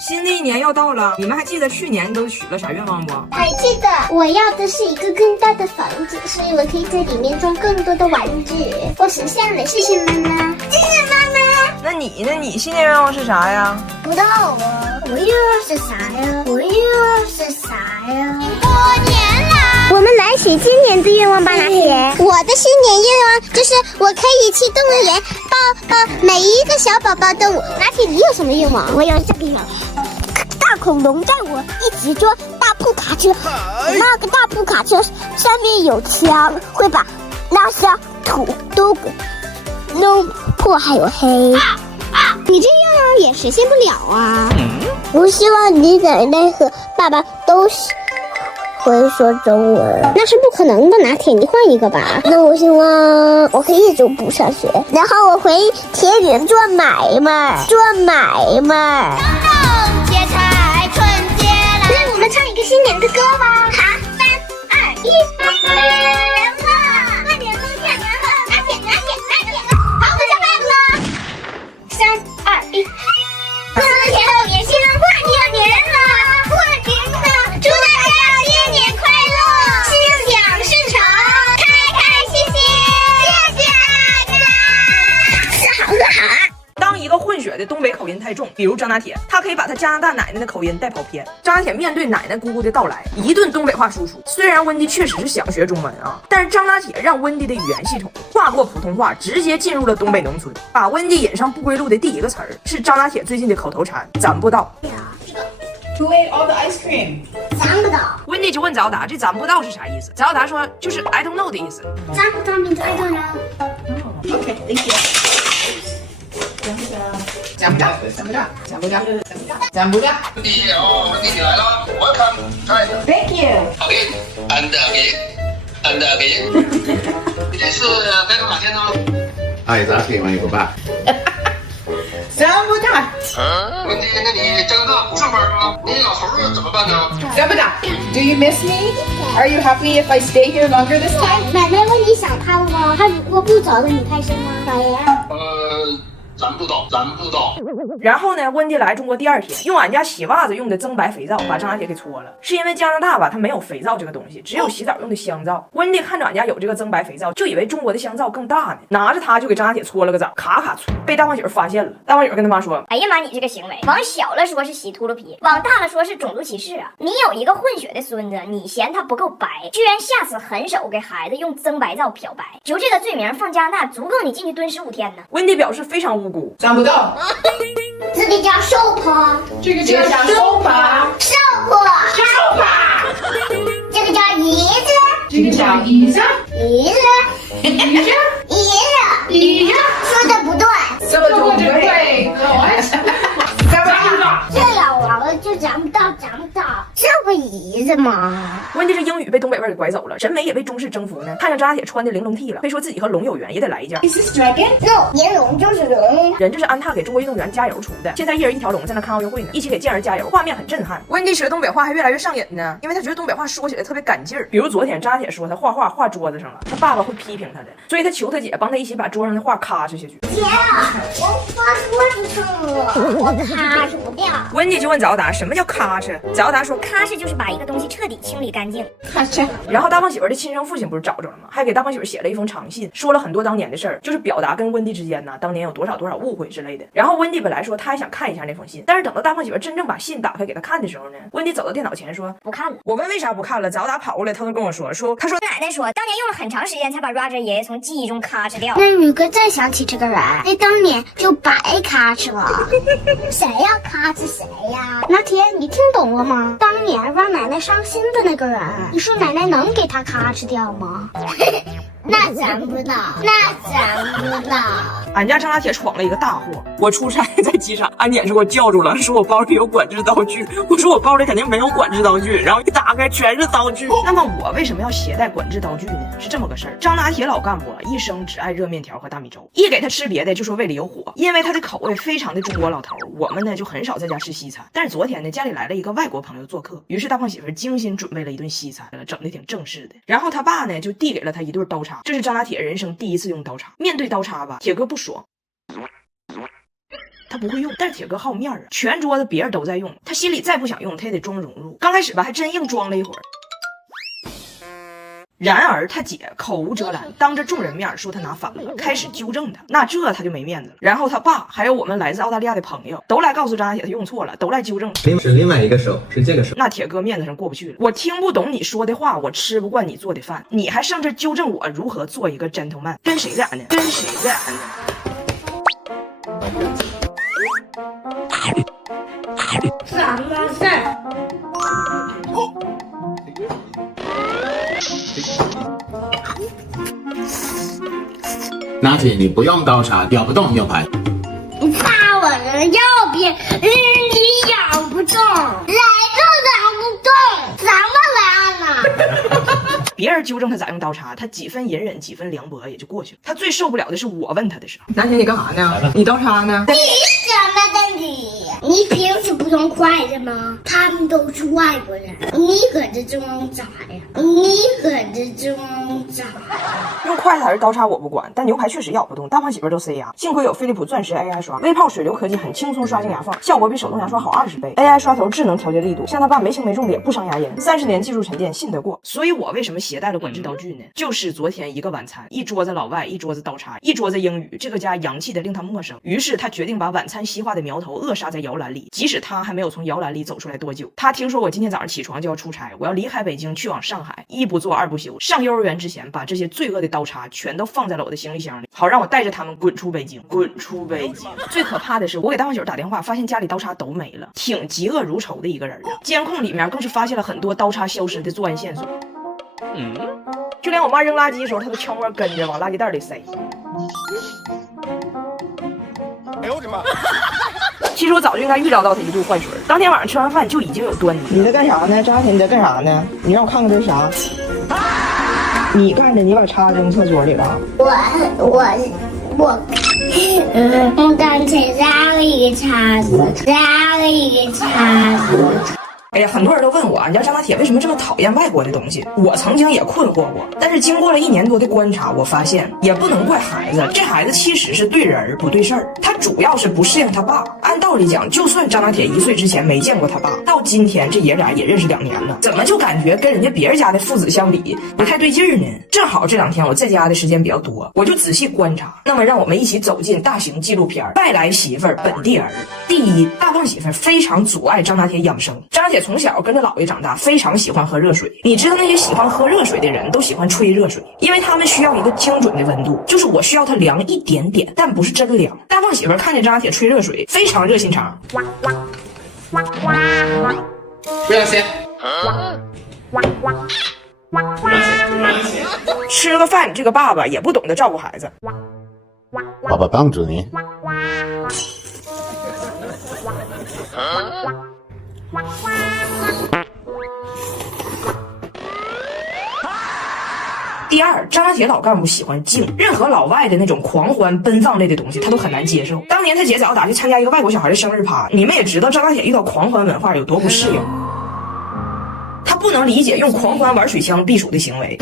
新的一年要到了，你们还记得去年都许了啥愿望不？还记得，我要的是一个更大的房子，所以我可以在里面装更多的玩具。我实现了，谢谢妈妈，谢谢妈妈。那你呢？你新年愿望是啥呀？不知道啊，我愿望是啥呀？我愿望是啥呀？过年啦！我们来许今年的愿望吧，拿铁。我的新年愿望就是我可以去动物园抱每一个小宝宝动物。拿铁，你有什么愿望？我有这个愿望。大恐龙带我一起坐大铺卡车，那个大铺卡车上面有枪，会把那些土都给弄破，还有黑。你这愿望也实现不了啊！我希望你奶奶和爸爸都会说中文，那是不可能的。拿铁，你换一个吧。那我希望我可以一直不上学，然后我回田园做买卖，做买卖。节菜春节来，那我们唱一个新年的歌吧。好，3、2、1，年了，快点录下年了，拿铁，好，我就办了。3、2、1，各位后也希望过年了，过年了，祝大家新年快乐，心想事成，开开心心，谢谢大家。喝好啊！当一个混血的东北口音太重，比如张拿铁，他可以把他加拿大奶奶的口音带跑偏。张拿铁面对奶奶姑姑的到来，一顿东北话输出。虽然温迪确实是想学中文啊，但是张拿铁让温迪的语言系统跨过普通话，直接进入了东北农村，把温迪引上不归路的第一个词儿是张拿铁最近的口头禅：咱不到。Who ate all the ice cream? 咱不到，温迪就问早达，这咱不到是啥意思？早达说就是 I don't know 的意思。咱不到名字 I don't know。 Okay, thank you. 讲不着。你哦，你来了，Welcome，哎 Thank you. ，and again，你这是待多少天呢？哎，咱可以玩一个吧？想不到，温迪，那你加拿大不上班吗？你老头儿怎么办呢？想不到。Do you miss me? Are you happy if I stay here longer this time? 奶奶问你想他了吗？他如果不走了，你开心吗？老爷。咱不到。然后呢，温迪来中国第2天，用俺家洗袜子用的增白肥皂把张拿铁给搓了。是因为加拿大吧，它没有肥皂这个东西，只有洗澡用的香皂。温迪看着俺家有这个增白肥皂，就以为中国的香皂更大呢，拿着它就给张拿铁搓了个澡，咔咔搓，被大胖媳妇发现了。大胖媳妇跟他妈说：“哎呀妈，你这个行为，往小了说是洗秃噜皮，往大了说是种族歧视啊！你有一个混血的孙子，你嫌他不够白，居然下此狠手给孩子用增白皂漂白，就这个罪名放加拿大，足够你进去蹲15天呢。”温迪表示非常无辜。想不到。这个叫手帕，这个叫手帕，手帕，这个叫椅子，这个叫椅子，椅子，说的不对，什么都不对。这样完了就咱不到，这不椅子吗？温迪这英语被东北味给拐走了，审美也被中式征服呢。看上张拿铁穿的玲珑 T 了，非说自己和龙有缘，也得来一件。 Is this dragon? No， 年龙就是龙。人这是安踏给中国运动员加油出的，现在一人一条龙在那看奥运会呢，一起给健儿加油，画面很震撼。温迪学东北话还越来越上瘾呢，因为他觉得东北话说起来特别赶劲儿。比如昨天张拿铁说他画画画桌子上了，他爸爸会批评他的，所以他求他姐帮他一起把桌上的画咔哧下去。姐，我画桌子上了，我咔哧不掉。温迪就问早达什么叫咔哧，早达说踏实就是把一个东西彻底清理干净。然后大胖媳妇的亲生父亲不是找着了吗？还给大胖媳妇写了一封长信，说了很多当年的事儿，就是表达跟温迪之间呢当年有多少误会之类的。然后温迪本来说他还想看一下那封信，但是等到大胖媳妇真正把信打开给他看的时候呢，温迪走到电脑前说不看了。我问为啥不看了，早达跑过来，他都跟我说奶奶说当年用了很长时间才把 Roger 爷爷从记忆中咔哧掉。那如果再想起这个人，那当年就白咔哧了。谁要咔哧谁呀？拿铁，你听懂了吗？当年让奶奶伤心的那个人，你说奶奶能给他咔哧掉吗？那咱不知道，俺家张拿铁闯了一个大祸。我出差在机场，安检是给我叫住了，说我包里有管制刀具。我说我包里肯定没有管制刀具，然后一打开全是刀具。那么我为什么要携带管制刀具呢？是这么个事儿。张拿铁老干部一生只爱热面条和大米粥，一给他吃别的就说胃里有火，因为他的口味非常的中国老头。我们呢就很少在家吃西餐，但是昨天呢家里来了一个外国朋友做客，于是大胖媳妇精心准备了一顿西餐，整的挺正式的。然后他爸呢就递给了他一对刀叉，这是张拿铁人生第一次用刀叉。面对刀叉吧，铁哥不爽。他不会用，但是铁哥好面啊，全桌子别人都在用，他心里再不想用，他也得装融入。刚开始吧，还真硬装了一会儿。然而他姐口无遮拦，当着众人面说他拿反了，开始纠正他，那这他就没面子了。然后他爸还有我们来自澳大利亚的朋友都来告诉张大铁他用错了，都来纠正。是另外一个手，是这个手。那铁哥面子上过不去了，我听不懂你说的话，我吃不惯你做的饭，你还上这纠正我如何做一个 gentleman， 跟谁俩呢？跟谁俩呢？什么事儿？拿铁，你不用刀叉，咬不动牛排。你插我的右边，你咬不动，来就咬不动，什么玩意儿？别人纠正他咋用刀叉，他几分隐忍几分凉薄也就过去了。他最受不了的是我问他的时候，拿铁，你干啥呢？你刀叉呢？你什么的你？你平时不用筷子吗？他们都是外国人，你搁这中咋呀？你搁这中咋？用筷子还是刀叉我不管，但牛排确实咬不动，大胖媳妇都塞牙。幸亏有飞利浦钻石 AI 刷，微泡水流科技很轻松刷进牙缝，效果比手动牙刷好20倍。AI 刷头智能调节力度，像他爸没轻没重的也不伤牙龈，30年技术沉淀，信得过。所以我为什么携带了管制刀具呢？就是昨天一个晚餐，一桌子老外，一桌子刀叉，一桌子英语，这个家洋气的令他陌生。于是他决定把晚餐西化的苗头扼杀在摇篮里，即使他还没有从摇篮里走出来多久。他听说我今天早上起床就要出差，我要离开北京去往上海，一不做二不休，上幼儿园之前把这些罪恶的刀叉全都放在了我的行李箱里，好让我带着他们滚出北京，滚出北京。最可怕的是，我给大胖媳妇打电话，发现家里刀叉都没了，挺嫉恶如仇的一个人啊。监控里面更是发现了很多刀叉消失的作案线索。就连我妈扔垃圾的时候，他都悄摸跟着往垃圾袋里塞。哎呦我的妈！其实我早就应该预料到他一肚坏水，当天晚上吃完饭就已经有端倪。你在干啥呢？张大铁，你在干啥呢？你让我看看这是啥？你干的，你把叉扔厕所里了？我刚才拉了一个叉子，拉了一个叉子。哎呀，很多人都问我，你知道张大铁为什么这么讨厌外国的东西？我曾经也困惑过，但是经过了1年多的观察，我发现也不能怪孩子，这孩子其实是对人不对事儿，他主要是不适应他爸。按道理讲，就算张大铁1岁之前没见过他爸，到今天这爷俩也认识2年了，怎么就感觉跟人家别人家的父子相比不太对劲儿呢？正好这2天我在家的时间比较多，我就仔细观察。那么让我们一起走进大型纪录片《外来媳妇儿本地儿》。第一，大胖媳妇非常阻碍张大铁养生。张大铁从小跟着姥爷长大，非常喜欢喝热水。你知道那些喜欢喝热水的人都喜欢吹热水，因为他们需要一个精准的温度，就是我需要它凉一点点，但不是真凉。大胖媳妇看见张大铁吹热水，非常热心肠。不要先。吃个饭，这个爸爸也不懂得照顾孩子。爸爸帮助你。第二，张大铁老干部喜欢静，任何老外的那种狂欢奔放类的东西他都很难接受。当年他姐早打去参加一个外国小孩的生日趴，你们也知道张大铁遇到狂欢文化有多不适应，他不能理解用狂欢玩水枪避暑的行为。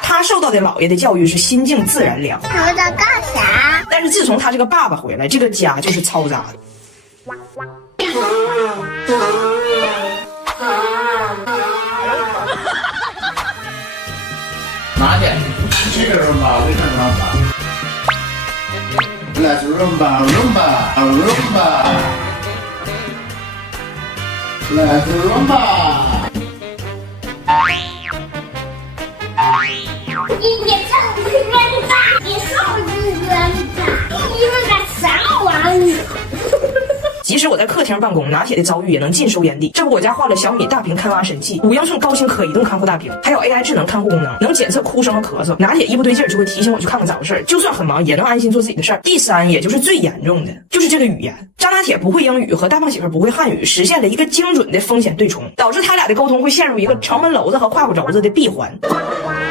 他受到的姥爷的教育是心静自然凉。他们在干啥？但是自从他这个爸爸回来，这个家就是嘈杂的。拿去，这个 rumba， 这个 rumba。Let's rumba rumba rumba。Let's rumba。你上次扔吧，你上次扔吧，你们干啥玩意？即使我在客厅办公，拿铁的遭遇也能尽收眼底。这不，我家换了小米大屏开挖神器，5英寸高清可移动看护大屏，还有 AI 智能看护功能，能检测哭声和咳嗽。拿铁一不对劲就会提醒我去看看咋回事，就算很忙也能安心做自己的事儿。第三，也就是最严重的，就是这个语言。张拿铁不会英语和大胖媳妇不会汉语，实现了一个精准的风险对冲，导致他俩的沟通会陷入一个城门楼子和胯骨轴子的闭环。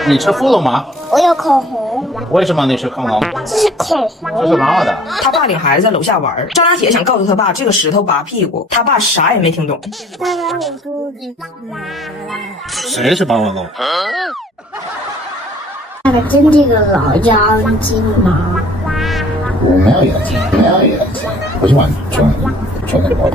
你吃敷了吗？我有口红。为什么你吃恐龙？这是口红。这是妈妈的。他爸领孩子在楼下玩，张拿铁想告诉他爸这个石头拔屁股，他爸啥也没听懂。爸爸，我肚子疼。谁是霸王龙？爸爸真这个老妖精吗？我没有眼睛，没有眼睛，我就玩球很多，球很多。